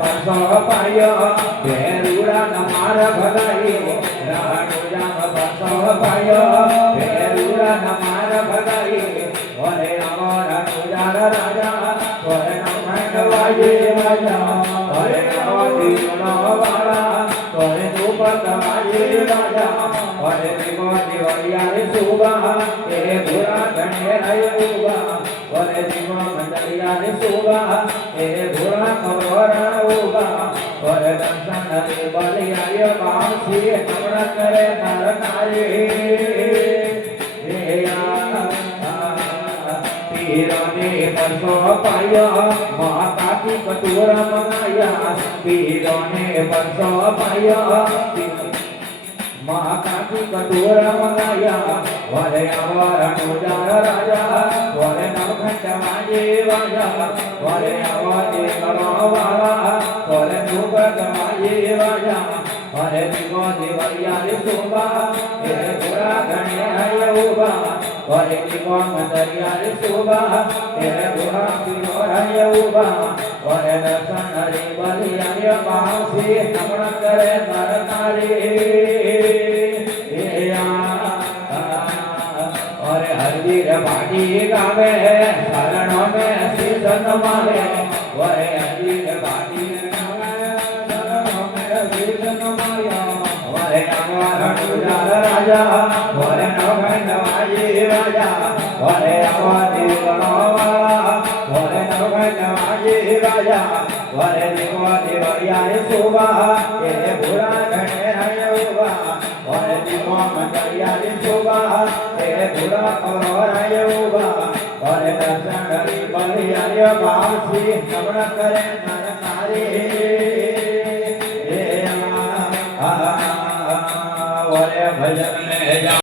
પરસો પાયો ભેરુડા નમાર ભગાઈ રાણુજામ પરસો પાયો ભેરુડા નમાર ભગાઈ ઓરે નમો રાણુજાર રાજા ઓરે નમઃ વાજે વાજા ઓરે નમો દીનો વાળા ઓરે રૂપત વાજે વાજા ઓરે નિમો દિવળિયા સુબા એ ભુરા ગણે રયુબા ઓરે નિમો મંડલિયા સુબા એ ભુરા કવરા ઉબા ઓરે દર્શન રે બલિયા બાંસી નમણ કરે નર નારી પીરોને પરસો પાયો માતાજી કટોરા મનાયા પીરોને પરસો પાયો માતાજી કટોરા મનાયા વરે આવરણુજાર રાજા વરે નવખંડ વાજે વાજા વરે આવજે કરવાળા વરે નુગત વાજે વાજા વરે દિગો દેવરિયા શોભા એ ઘોડા ગણે હય ઉભા વરે દિગો મંદરિયા શોભા એ ઘોડા પીરો હય ઉભા વરે દર્શન રે બલિયા બાંસી નમણ કરે નર નારી और हरवीर भाटी गावे शरणों में शीशन मारे वरे हरवीर भाटी गावे शरणों में शीशन मारे वरे नवरणुजार राजा वरे नवखंड वाजी राजा वरे अवधि गणवाला वरे नवखंड वाजी राजा वरे दिगो देवरिया शोभा ए भुरा गणे हय उभा वरे दिगो मंडलिया शोभा ए भुरा कवराय उभा वरे दर्शन रे बलिया बांसी नमन करे नर नारी वरे भजन में